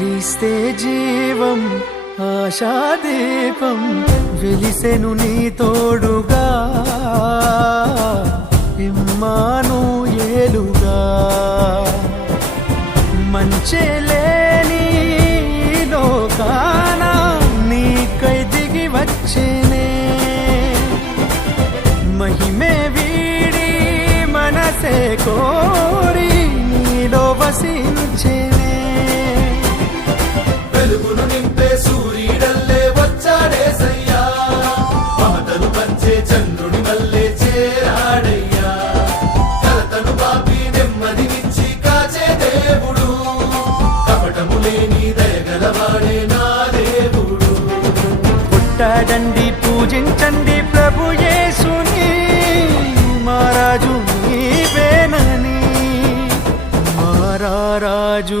క్రీస్తే జీవం ఆశాదీపం వెలిసెను నీ తోడుగా ఇమ్మానుయేలుగా మంచే లేని లోకాన నీకై దిగి వచ్చేనే మహిమే వీడి మనసే కోరి నీలో వసించేనే వెలుగును నింపే సూర్యుడల్లే వచ్చాడేసయ్యా మమతను పంచే చంద్రుని వల్లే చేరాడయ్యా కలతను బాపి నెమ్మదినిచ్చి కాచే దేవుడు కపటము లేని దయగలవాడే నా దేవుడు పుట్టాడండి పూజించండి ప్రభు యేసుని మహారాజు నీవేనని మహారాజు